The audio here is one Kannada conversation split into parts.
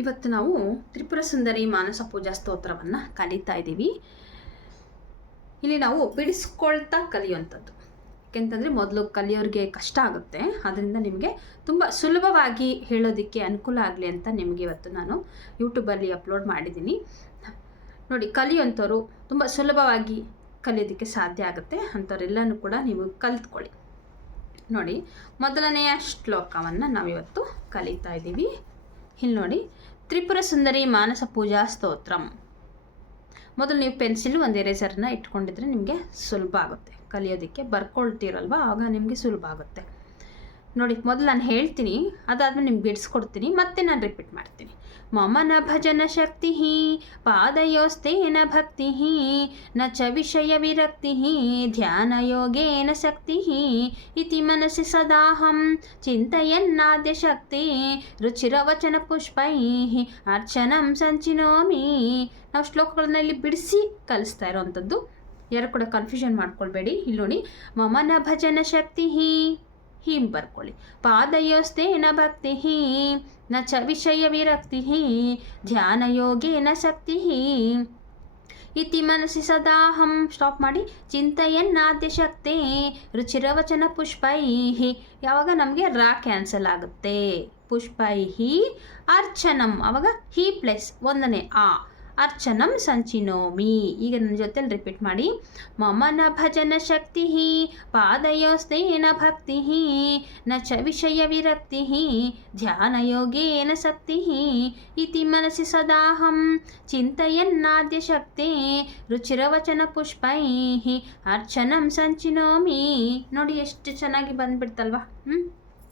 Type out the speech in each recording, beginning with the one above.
ಇವತ್ತು ನಾವು ತ್ರಿಪುರ ಸುಂದರಿ ಮಾನಸ ಪೂಜಾ ಸ್ತೋತ್ರವನ್ನು ಕಲಿತಾ ಇದ್ದೀವಿ. ಇಲ್ಲಿ ನಾವು ಬಿಡಿಸ್ಕೊಳ್ತಾ ಕಲಿಯುವಂಥದ್ದು. ಯಾಕೆಂತಂದರೆ ಮೊದಲು ಕಲಿಯೋರಿಗೆ ಕಷ್ಟ ಆಗುತ್ತೆ, ಅದರಿಂದ ನಿಮಗೆ ತುಂಬ ಸುಲಭವಾಗಿ ಹೇಳೋದಕ್ಕೆ ಅನುಕೂಲ ಆಗಲಿ ಅಂತ ನಿಮಗೆ ಇವತ್ತು ನಾನು ಯೂಟ್ಯೂಬಲ್ಲಿ ಅಪ್ಲೋಡ್ ಮಾಡಿದ್ದೀನಿ. ನೋಡಿ, ಕಲಿಯುವಂಥವ್ರು ತುಂಬ ಸುಲಭವಾಗಿ ಕಲಿಯೋದಕ್ಕೆ ಸಾಧ್ಯ ಆಗುತ್ತೆ. ಅಂಥವರೆಲ್ಲನೂ ಕೂಡ ನೀವು ಕಲಿತ್ಕೊಳ್ಳಿ. ನೋಡಿ, ಮೊದಲನೆಯ ಶ್ಲೋಕವನ್ನು ನಾವಿವತ್ತು ಕಲಿತಾ ಇದ್ದೀವಿ. ಇಲ್ಲಿ ನೋಡಿ, ತ್ರಿಪುರ ಸುಂದರಿ ಮಾನಸ ಪೂಜಾ ಸ್ತೋತ್ರಂ. ಮೊದಲು ನೀವು ಪೆನ್ಸಿಲ್ ಒಂದು ಎರೇಸರ್ನ ಇಟ್ಕೊಂಡಿದ್ರೆ ನಿಮಗೆ ಸುಲಭ ಆಗುತ್ತೆ ಕಲಿಯೋದಕ್ಕೆ. ಬರ್ಕೊಳ್ತೀರಲ್ವ, ಆಗ ನಿಮಗೆ ಸುಲಭ ಆಗುತ್ತೆ. ನೋಡಿ, ಮೊದಲು ನಾನು ಹೇಳ್ತೀನಿ, ಅದಾದ್ಮೇಲೆ ನಿಮ್ಗೆ ಬಿಡಿಸ್ಕೊಡ್ತೀನಿ, ಮತ್ತೆ ನಾನು ರಿಪೀಟ್ ಮಾಡ್ತೀನಿ. ಮಮನ ಭಜನ ಶಕ್ತಿ ಪಾದಯೋಸ್ತೇನ ಭಕ್ತಿ ನ ಚ ವಿಷಯ ವಿರಕ್ತಿ ಧ್ಯಾನ ಯೋಗೇನ ಶಕ್ತಿ ಇತಿ ಮನಸ್ಸಿ ಸದಾಹಂ ಚಿಂತಯನ್ನಾದ್ಯ ಶಕ್ತಿ ರುಚಿರವಚನ ಪುಷ್ಪೈ ಅರ್ಚನಂ ಸಂಚಿನೋಮಿ. ನಾವು ಶ್ಲೋಕಗಳನ್ನ ಇಲ್ಲಿ ಬಿಡಿಸಿ ಕಲಿಸ್ತಾ ಇರೋವಂಥದ್ದು, ಯಾರು ಕೂಡ ಕನ್ಫ್ಯೂಷನ್ ಮಾಡ್ಕೊಳ್ಬೇಡಿ. ಇಲ್ಲಿ ನೋಡಿ, ಮಮನ ಭಜನ ಶಕ್ತಿ ಹೀಂ ಬರ್ಕೊಳ್ಳಿ. ಪಾದಯೋಸ್ತೇನ ಭಕ್ತಿ ನ ಚ ವಿಷಯ ವಿರಕ್ತಿ ಧ್ಯಾನ ಯೋಗೇನ ಶಕ್ತಿ ಇತಿ ಮನಸ್ಸಿ ಸದಾಹಂ. ಸ್ಟಾಪ್ ಮಾಡಿ. ಚಿಂತಯನ್ನಾದ್ಯ ಶಕ್ತಿ ರುಚಿರವಚನ ಪುಷ್ಪೈ. ಯಾವಾಗ ನಮಗೆ ರಾ ಕ್ಯಾನ್ಸಲ್ ಆಗುತ್ತೆ. ಪುಷ್ಪೈ ಅರ್ಚನಂ, ಆವಾಗ ಹಿ ಪ್ಲಸ್ ಒಂದನೇ ಆ, ಅರ್ಚನಂ ಸಂಚಿನೋಮಿ. ಈಗ ನನ್ನ ಜೊತೆಲಿ ರಿಪೀಟ್ ಮಾಡಿ. ಮಮನ ಭಜನ ಶಕ್ತಿ ಪಾದಯೋಸ್ತೇನ ಭಕ್ತಿ ನ ಚ ವಿಷಯ ವಿರಕ್ತಿ ಧ್ಯಾನ ಯೋಗೇನ ಶಕ್ತಿ ಇತಿ ಮನಸ್ಸಿ ಸದಾಹಂ ಚಿಂತಯನ್ನಾದ್ಯ ಶಕ್ತಿ ರುಚಿರವಚನ ಪುಷ್ಪೈ ಅರ್ಚನಂ ಸಂಚಿನೋಮಿ. ನೋಡಿ, ಎಷ್ಟು ಚೆನ್ನಾಗಿ ಬಂದ್ಬಿಡ್ತಲ್ವಾ.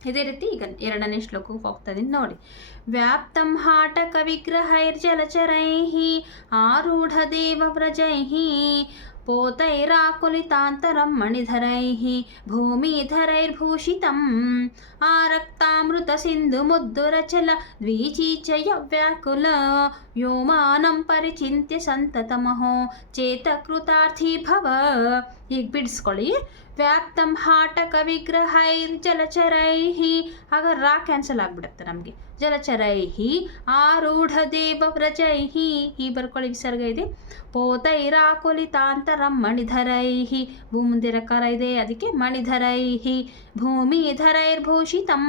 ಇದೇ ರೀತಿ ಈಗ ಎರಡನೇ ಶ್ಲೋಕಕ್ಕೆ ಹೋಗ್ತಾ ಇದ್ದೀನಿ. ನೋಡಿ, ವ್ಯಾಪ್ತಂ ಹಾಟಕ ವಿಗ್ರಹೈರ್ಜಲಚರೈಃ ಆರೂಢ ದೇವವ್ರಜೈಃ ಪೋತೈರಾಕುಲಿತಾಂತರಂ ಮಣಿಧರೈಃ ಭೂಮಿಧರೈರ್ಭೂಷಿತಂ ಆರಕ್ತಾಮೃತ ಸಿಂಧು ಮುದ್ದುರಚಲ ದ್ವಿಚೀಚಯ ವ್ಯಾಕುಲ ವ್ಯೋಮಾನಂ ಪರಿಚಿಂತ್ಯ ಸಂತತಮಹೋ ಚೇತಕೃತಾರ್ಥಿ ಭವ. ಈಗ ಬಿಡಿಸ್ಕೊಳ್ಳಿ. ವ್ಯಾಪ್ತಂ ಹಾಟಕ ವಿಗ್ರಹೈರ್ಜಲಚರೈಃ, ಆಗ ರಾ ಕ್ಯಾನ್ಸಲ್ ಆಗಿಬಿಡುತ್ತೆ ನಮಗೆ. ಜಲಚರೈಃ ಆರೂಢ ದೇವವ್ರಜೈಃ, ಈ ಬರ್ಕೊಳ್ಳಿ, ವಿಸರ್ಗ ಇದೆ. ಪೋತೈರಾಕುಲಿತಾಂತರಂ ಮಣಿಧರೈಃ, ಮುಂದೆ ರಕಾರ ಇದೆ, ಅದಕ್ಕೆ ಮಣಿಧರೈಃ ಭೂಮಿಧರೈರ್ಭೂಷಿತಂ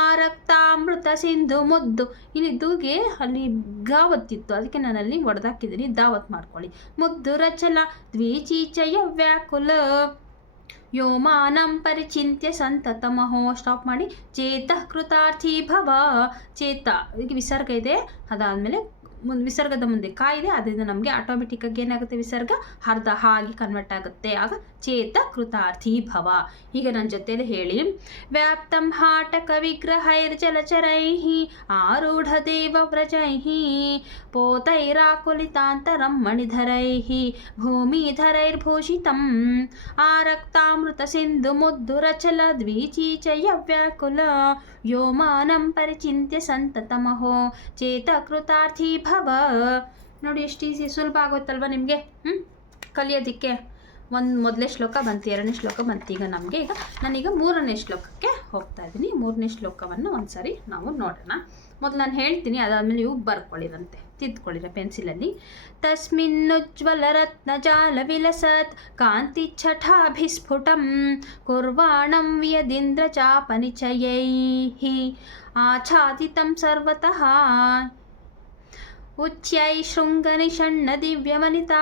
ಆರಕ್ತಾಮೃತ ಸಿಂಧು ಮುದ್ದು. ಇಲ್ಲಿ ದೂಗೆ ಅಲ್ಲಿ ಗಾವತ್ತಿತ್ತು, ಅದಕ್ಕೆ ನಾನು ಅಲ್ಲಿ ಒಡೆದಾಕಿದ್ದೀನಿ, ದಾವತ್ ಮಾಡ್ಕೊಳ್ಳಿ. ಮುದ್ದು ರಚಲ ದ್ವಿಚೀಚಯ ವ್ಯಾಕುಲ ವ್ಯೋಮಾನಂ ಪರಿಚಿಂತ್ಯ ಸಂತತಮಹೋ. ಸ್ಟಾಪ್ ಮಾಡಿ. ಚೇತಃ ಕೃತಾರ್ಥಿ ಭವ. ಚೇತ ಈಗ ವಿಸರ್ಗ ಇದೆ, ಅದಾದಮೇಲೆ ವಿಸರ್ಗದ ಮುಂದೆ ಕಾಯಿದೆ, ಅದರಿಂದ ನಮಗೆ ಆಟೋಮೆಟಿಕ್ಕಾಗಿ ಏನಾಗುತ್ತೆ, ವಿಸರ್ಗ ಅರ್ಧ ಹಾಗೆ ಕನ್ವರ್ಟ್ ಆಗುತ್ತೆ. ಆಗ ಚೇತ ಕೃತಾರ್ಥಿ ಭವ. ಈಗ ನನ್ನ ಜೊತೆಲಿ ಹೇಳಿ. ವ್ಯಾಪ್ತಂ ಹಾಟಕ ವಿಗ್ರಹೈರ್ಜಲಚರೈಃ ಆರೂಢ ದೇವವ್ರಜೈಃ ಪೋತೈರಾಕುಲಿತಾಂತರಂ ಮಣಿಧರೈಃ ಭೂಮಿಧರೈರ್ಭೂಷಿತಂ ಆರಕ್ತಾಮೃತ ಸಿಂಧು ಮುದ್ದುರಚಲ ದ್ವಿಚೀಚಯ ವ್ಯಾಕುಲ ವ್ಯೋಮಾನಂ ಪರಿಚಿಂತ್ಯ ಸಂತತಮಹೋ ಚೇತ ಕೃತಾರ್ಥಿ ಭವ. ನೋಡಿ, ಎಷ್ಟು ಈಸಿ, ಸುಲಭ ಆಗುತ್ತಲ್ವ ನಿಮಗೆ ಕಲಿಯೋದಕ್ಕೆ. ಮೊದಲನೇ ಶ್ಲೋಕ ಬಂತು, ಎರಡನೇ ಶ್ಲೋಕ ಬಂತು. ಈಗ ನಮಗೆ ನಾನೀಗ ಮೂರನೇ ಶ್ಲೋಕಕ್ಕೆ ಹೋಗ್ತಾ ಇದ್ದೀನಿ. ಮೂರನೇ ಶ್ಲೋಕವನ್ನು ಒಂದ್ಸರಿ ನಾವು ನೋಡೋಣ. ಮೊದಲು ನಾನು ಹೇಳ್ತೀನಿ, ಅದಾದಮೇಲೆ ನೀವು ಬರ್ಕೊಳ್ಳಿರಂತೆ, ತಿದ್ಕೊಳ್ಳಿರ ಪೆನ್ಸಿಲಲ್ಲಿ. ತಸ್ಮಿನ್ನುಜ್ವಲ ರತ್ನ ಜಾಲ ವಿಲಸತ್ ಕಾಂತಿ ಛಟಾಭಿಸ್ಫುಟಂ ಕುರ್ವಾಣಂ ವ್ಯದಿಂದ್ರ ಚಾಪನಿಚಯೈಃ ಆಚ್ಛಾದಿತಂ ಸರ್ವತಃ ಉಚ್ಯೈ ಶೃಂಗನಿಷಣ್ಣ ದಿವ್ಯವನಿತಾ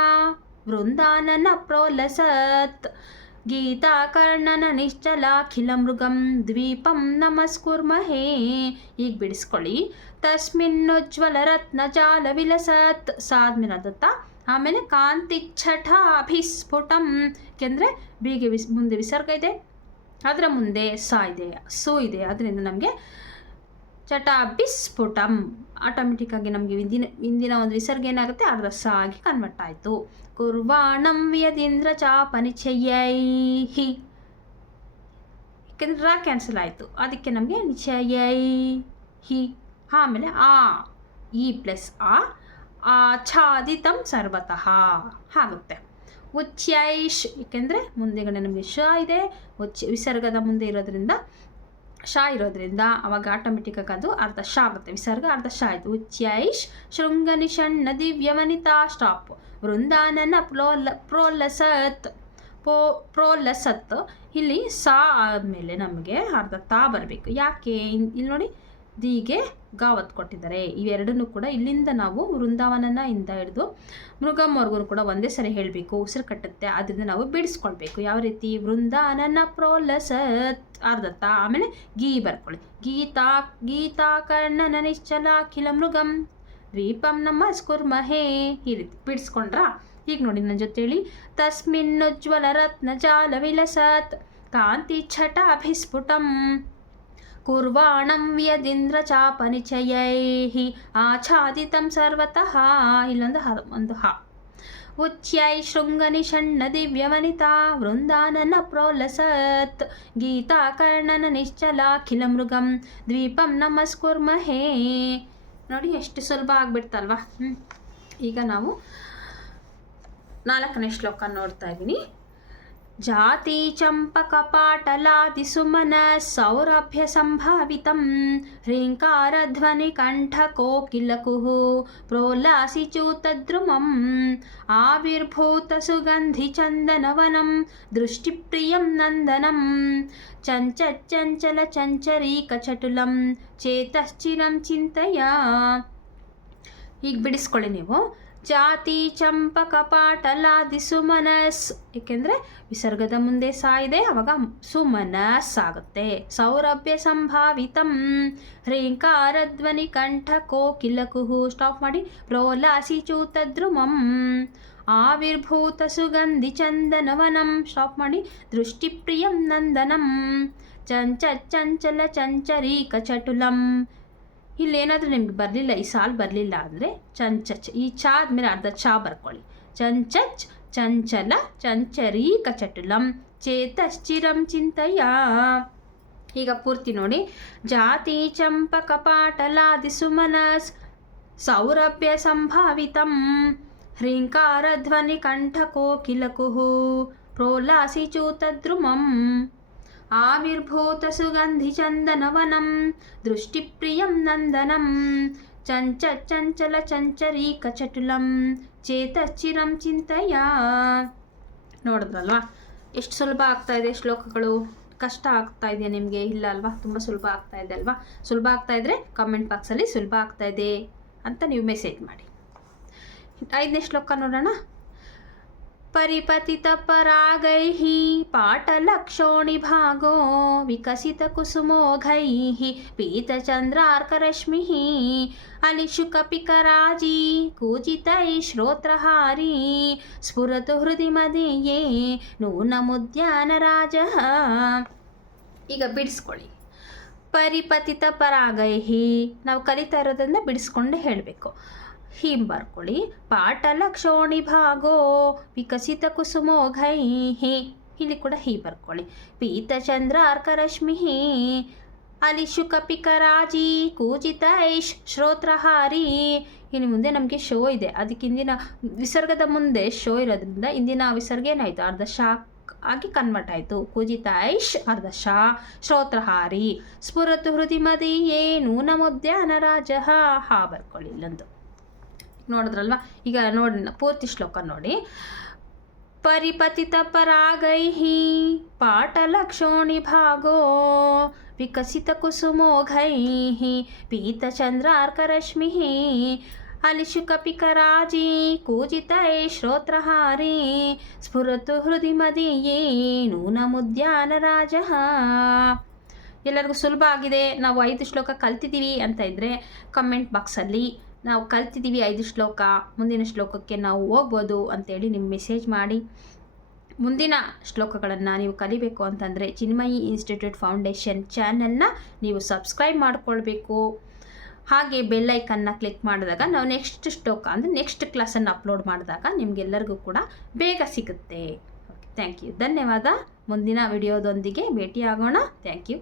ವೃಂದಾನನ ಪ್ರೋಲಸತ್ ಗೀತಾಕರ್ಣನ ನಿಶ್ಚಲಾಖಿಲ ಮೃಗಂ ದ್ವೀಪಂ ನಮಸ್ಕುರ್ಮಹೇ. ಈಗ ಬಿಡಿಸ್ಕೊಳ್ಳಿ. ತಸ್ಮಿನ್ನುಜ್ವಲ ರತ್ನ ಜಾಲ ವಿಲಸತ್ ಸಾದ್ಮಿರದತ್ತ, ಆಮೇಲೆ ಕಾಂತಿ ಛಟಾಭಿಸ್ಫುಟಂ, ಯಾಕೆಂದರೆ ಬೀಗೆ ಮುಂದೆ ವಿಸರ್ಗ ಇದೆ, ಅದರ ಮುಂದೆ ಸಾ ಇದೆ, ಸು ಇದೆ, ಅದರಿಂದ ನಮಗೆ ಚಟಾಭಿಸ್ಫುಟಂ ಆಟೋಮೆಟಿಕ್ಕಾಗಿ ನಮಗೆ ಇಂದಿನ ಒಂದು ವಿಸರ್ಗ ಏನಾಗುತ್ತೆ, ಅರ್ಧ ಸ ಆಗಿ ಕನ್ವರ್ಟ್ ಆಯಿತು. ಕುರ್ವಾಣಂ ವ್ಯದಿಂದ್ರ ಚಾಪನಿಚಯೈಃ, ಯಾಕೆಂದರೆ ರಾ ಕ್ಯಾನ್ಸಲ್ ಆಯಿತು, ಅದಕ್ಕೆ ನಮಗೆ ನಿಚಯೈಹಿ. ಆಮೇಲೆ ಆ, ಇ ಪ್ಲಸ್ ಆಚ್ಛಾದಿತಂ ಸರ್ವತಃ ಆಗುತ್ತೆ. ಉಚ್ಯೈಷ್, ಏಕೆಂದರೆ ಮುಂದೆಗಡೆ ನಮಗೆ ಶ ಇದೆ, ವಿಸರ್ಗದ ಮುಂದೆ ಇರೋದ್ರಿಂದ ಶಾ ಇರೋದ್ರಿಂದ ಅವಾಗ ಆಟೋಮೆಟಿಕ್ಕಾಗಿ ಅದು ಅರ್ಧ ಶಾ ಆಗುತ್ತೆ, ವಿಸರ್ಗ ಅರ್ಧ ಶಾ ಆಯಿತು. ಉಚ್ಯೈಷ್ ಶೃಂಗ ನಿಷಣ್ಣ ದಿವ್ಯವನಿತಾ ಸ್ಟಾಪ್ ವೃಂದಾನನ ಪ್ರೋಲ್ಲಸತ್ ಪ್ರೋಲ್ಲಸತ್. ಇಲ್ಲಿ ಸಾ ಆದಮೇಲೆ ನಮಗೆ ಅರ್ಧ ತಾ ಬರಬೇಕು. ಯಾಕೆ ಇಲ್ಲಿ ನೋಡಿ ದೀಗೆ ಗಾವತ್ ಕೊಟ್ಟಿದ್ದಾರೆ. ಇವೆರಡನ್ನೂ ಕೂಡ ಇಲ್ಲಿಂದ ನಾವು ವೃಂದಾವನನ ಇಂದ ಹಿಡಿದು ಮೃಗಂವರೆಗೂ ಕೂಡ ಒಂದೇ ಸರಿ ಹೇಳಬೇಕು, ಉಸಿರು ಕಟ್ಟುತ್ತೆ. ಅದರಿಂದ ನಾವು ಬಿಡಿಸ್ಕೊಳ್ಬೇಕು. ಯಾವ ರೀತಿ? ವೃಂದಾನನ ಪ್ರೋಲ್ಲಸತ್ ಅರ್ಧ ತಾ, ಆಮೇಲೆ ಗೀ ಬರ್ಕೊಳ್ಳಿ. ಗೀತಾ ಕರ್ಣನ ನಿಶ್ಚಲಾಖಿಲ ಮೃಗಂ ದ್ವೀಪಂ ನಮಸ್ಕುರ್ಮಹೇ. ಈ ರೀತಿ ಬಿಡಿಸ್ಕೊಂಡ್ರಾ? ಈಗ ನೋಡಿ ನನ್ನ ಜೊತೆ ಹೇಳಿ. ತಸ್ಮಿನ್ನುಜ್ವಲ ರತ್ನ ಜಾಲ ವಿಲಸತ್ ಕಾಂತಿ ಛಟಾಭಿಸ್ಫುಟಂ ಕುರ್ವಾಣಂ ವ್ಯದಿಂದ್ರ ಚಾಪನಿಚಯೈಃ ಆಚ್ಛಾದಿತಂ ಸರ್ವತಃ. ಇಲ್ಲೊಂದು ಹ. ಉಚ್ಯೈ ಶೃಂಗನಿಷಣ್ಣ ದಿವ್ಯವನಿತಾ ವೃಂದಾನನ ಪ್ರೋಲ್ಲಸತ್ ಗೀತಾ ಕರ್ಣನ ನಿಶ್ಚಲಾಖಿಲ ಮೃಗಂ ದ್ವೀಪಂ ನಮಸ್ಕುರ್ಮಹೇ. ನೋಡಿ ಎಷ್ಟು ಸುಲಭ ಆಗ್ಬಿಡ್ತಲ್ವಾ. ಈಗ ನಾವು 4ನೇ ಶ್ಲೋಕ ನೋಡ್ತಾ ಇದ್ದೀನಿ. ಜಾತಿ ಚಂಪಕಪಾಟಲಾದಿ ಸುಮನ ಸೌರಭ್ಯ ಸಂಭಾವಿತಂ ಹ್ರೀಂಕಾರಧ್ವನಿ ಕಂಠ ಕೋಕಿಲಕುಃ ಪ್ರೋಲ್ಲಾಸಿ ಚೂತದ್ರುಮಂ ಆವಿರ್ಭೂತ ಸುಗಂಧಿ ಚಂದನವನಂ ದೃಷ್ಟಿಪ್ರಿಯಂ ನಂದನಂ ಚಂಚಲ ಚಂಚರೀಕ ಚಟುಲಂ ಚೇತಶ್ಚಿರಂ ಚಿಂತೆಯ. ಈಗ ಬಿಡಿಸ್ಕೊಳ್ಳಿ ನೀವು. ಜಾತಿ ಚಂಪಕ ಪಾಟಲಾದಿ ಸುಮನಸ್, ಏಕೆಂದರೆ ವಿಸರ್ಗದ ಮುಂದೆ ಸಾ ಇದೆ, ಅವಾಗ ಸುಮನಸ್ ಆಗುತ್ತೆ. ಸೌರಭ್ಯ ಸಂಭಾವಿತಂ ಹ್ರೀಂಕಾರಧ್ವನಿ ಕಂಠ ಕೋಕಿಲಕುಃ ಸ್ಟಾಪ್ ಮಾಡಿ. ಪ್ರೋಲ್ಲಾಸಿ ಚೂತದ್ರುಮಂ ಆವಿರ್ಭೂತ ಸುಗಂಧಿ ಚಂದನವನಂ ಸ್ಟಾಪ್ ಮಾಡಿ. ದೃಷ್ಟಿಪ್ರಿಯಂ ನಂದನಂ ಚಂಚಲ ಚಂಚರೀಕ ಚಟುಲಂ. ಇಲ್ಲೇನಾದರೂ ನಿಮ್ಗೆ ಬರಲಿಲ್ಲ, ಈ ಸಾಲು ಬರಲಿಲ್ಲ ಅಂದರೆ ಚಂಚಚ್, ಈ ಚಾ ಆದಮೇಲೆ ಅರ್ಧ ಚಾ ಬರ್ಕೊಳ್ಳಿ. ಚಂಚಚ್ ಚಂಚಲ ಚಂಚರೀಕ ಚಟುಲಂ ಚೇತಶ್ಚಿರಂ ಚಿಂತೆಯ. ಈಗ ಪೂರ್ತಿ ನೋಡಿ. ಜಾತಿ ಚಂಪಕ ಪಾಟಲಾದಿ ಸುಮನಸ್ ಸೌರಭ್ಯ ಸಂಭಾವಿತಂ ಹ್ರೀಂಕಾರಧ್ವನಿ ಕಂಠ ಕೋಕಿಲಕುಃ ಪ್ರೋಲ್ಲಾಸಿ ಚೂತದ್ರುಮಂ ಆವಿರ್ಭೂತ ಸುಗಂಧಿ ಚಂದನವನಂ ದೃಷ್ಟಿಪ್ರಿಯಂ ನಂದನಂ ಚಂಚಲ ಚಂಚರೀಕ ಚಟುಲಂ ಚೇತಶ್ಚಿರಂ ಚಿಂತೆಯ. ನೋಡಿದ್ರಲ್ವಾ ಎಷ್ಟು ಸುಲಭ ಆಗ್ತಾ ಇದೆ ಶ್ಲೋಕಗಳು. ಕಷ್ಟ ಆಗ್ತಾ ಇದೆಯಾ ನಿಮಗೆ? ಇಲ್ಲ ಅಲ್ವಾ, ತುಂಬ ಸುಲಭ ಆಗ್ತಾ ಇದೆ ಅಲ್ವಾ. ಸುಲಭ ಆಗ್ತಾ ಇದ್ರೆ ಕಾಮೆಂಟ್ ಬಾಕ್ಸಲ್ಲಿ ಸುಲಭ ಆಗ್ತಾ ಇದೆ ಅಂತ ನೀವು ಮೆಸೇಜ್ ಮಾಡಿ. 5ನೇ ಶ್ಲೋಕ ನೋಡೋಣ. ಪರಿಪತಿತ ಪರಾಗೈಃ ಪಾಟಲಕ್ಷೋಣಿಭಾಗೋ ವಿಕಸಿತ ಕುಸುಮೋಘೈಃ ಪೀತಚಂದ್ರಾರ್ಕರಶ್ಮಿಃ ಅಲಿಶುಕಪಿಕರಾಜಿ ಕೂಜಿತೈ ಶ್ರೋತ್ರಹಾರಿ ಸ್ಫುರತು ಹೃದಿ ಮದೀಯೇ ನೂನಮುದ್ಯಾನರಾಜಃ. ಈಗ ಬಿಡಿಸ್ಕೊಳ್ಳಿ. ಪರಿಪತಿತ ಪರಾಗೈಃ ನಾವು ಕಲಿತಾ ಇರೋದನ್ನ ಬಿಡಿಸ್ಕೊಂಡೆ ಹೇಳಬೇಕು. ಹೀಂ ಬರ್ಕೊಳ್ಳಿ. ಪಾಟಲಕ್ಷೋಣಿ ಭಾಗೋ ವಿಕಸಿತ ಕುಸುಮೋಘೈಃ, ಇಲ್ಲಿ ಕೂಡ ಹೀ ಬರ್ಕೊಳ್ಳಿ. ಪೀತಚಂದ್ರ ಅರ್ಕರಶ್ಮಿಃ ಅಲಿಶುಕಪಿಕರಾಜಿ ಕೂಜಿತೈಷ್ ಶ್ರೋತ್ರಹಾರಿ. ಇನ್ನು ಮುಂದೆ ನಮಗೆ ಶೋ ಇದೆ, ಅದಕ್ಕೆ ಇಂದಿನ ವಿಸರ್ಗದ ಮುಂದೆ ಶೋ ಇರೋದ್ರಿಂದ ಇಂದಿನ ವಿಸರ್ಗ ಏನಾಯಿತು? ಅರ್ಧ ಶಾ ಆಗಿ ಕನ್ವರ್ಟ್ ಆಯಿತು. ಕೂಜಿತೈಷ್ ಅರ್ಧ ಶಾ, ಶ್ರೋತ್ರಹಾರಿ ಸ್ಫುರತು ಹೃದಿ ಮದೀಯೇ ನೂನಮುದ್ಯಾನರಾಜಃ. ಹಾ ಬರ್ಕೊಳ್ಳಿ ಇಲ್ಲೊಂದು. ನೋಡಿದ್ರಲ್ವಾ? ಈಗ ನೋಡಿ ಪೂರ್ತಿ ಶ್ಲೋಕ ನೋಡಿ. ಪರಿಪತಿತ ಪರಾಗೈಃ ಪಾಟಲಕ್ಷೋಣಿ ಭಾಗೋ ವಿಕಸಿತ ಕುಸುಮೋಘೈಃ ಪೀತಚಂದ್ರಾರ್ಕರಶ್ಮಿಃ ಅಲಿಶುಕಪಿಕರಾಜಿ ಕೂಜಿತೈ ಶ್ರೋತ್ರಹಾರಿ ಸ್ಫುರತು ಹೃದಿ ಮದೀಯೇ ನೂನಮುದ್ಯಾನರಾಜಃ. ಎಲ್ಲರಿಗೂ ಸುಲಭ ಆಗಿದೆ, ನಾವು 5 ಶ್ಲೋಕ ಕಲ್ತಿದ್ದೀವಿ ಅಂತ ಇದ್ದರೆ ಕಮೆಂಟ್ ಬಾಕ್ಸಲ್ಲಿ ನಾವು ಕಲ್ತಿದ್ದೀವಿ 5 ಶ್ಲೋಕ, ಮುಂದಿನ ಶ್ಲೋಕಕ್ಕೆ ನಾವು ಹೋಗ್ಬೋದು ಅಂತೇಳಿ ನಿಮ್ಗೆ ಮೆಸೇಜ್ ಮಾಡಿ. ಮುಂದಿನ ಶ್ಲೋಕಗಳನ್ನು ನೀವು ಕಲಿಬೇಕು ಅಂತಂದರೆ ಚಿನ್ಮಯಿ ಇನ್ಸ್ಟಿಟ್ಯೂಟ್ ಫೌಂಡೇಶನ್ ಚಾನಲ್ನ ನೀವು ಸಬ್ಸ್ಕ್ರೈಬ್ ಮಾಡಿಕೊಳ್ಬೇಕು. ಹಾಗೆ ಬೆಲ್ಲೈಕನ್ನ ಕ್ಲಿಕ್ ಮಾಡಿದಾಗ ನಾವು ನೆಕ್ಸ್ಟ್ ಶ್ಲೋಕ ಅಂದರೆ ನೆಕ್ಸ್ಟ್ ಕ್ಲಾಸನ್ನು ಅಪ್ಲೋಡ್ ಮಾಡಿದಾಗ ನಿಮಗೆಲ್ಲರಿಗೂ ಕೂಡ ಬೇಗ ಸಿಗುತ್ತೆ. ಥ್ಯಾಂಕ್ ಯು, ಧನ್ಯವಾದ. ಮುಂದಿನ ವಿಡಿಯೋದೊಂದಿಗೆ ಭೇಟಿಯಾಗೋಣ. Thank you.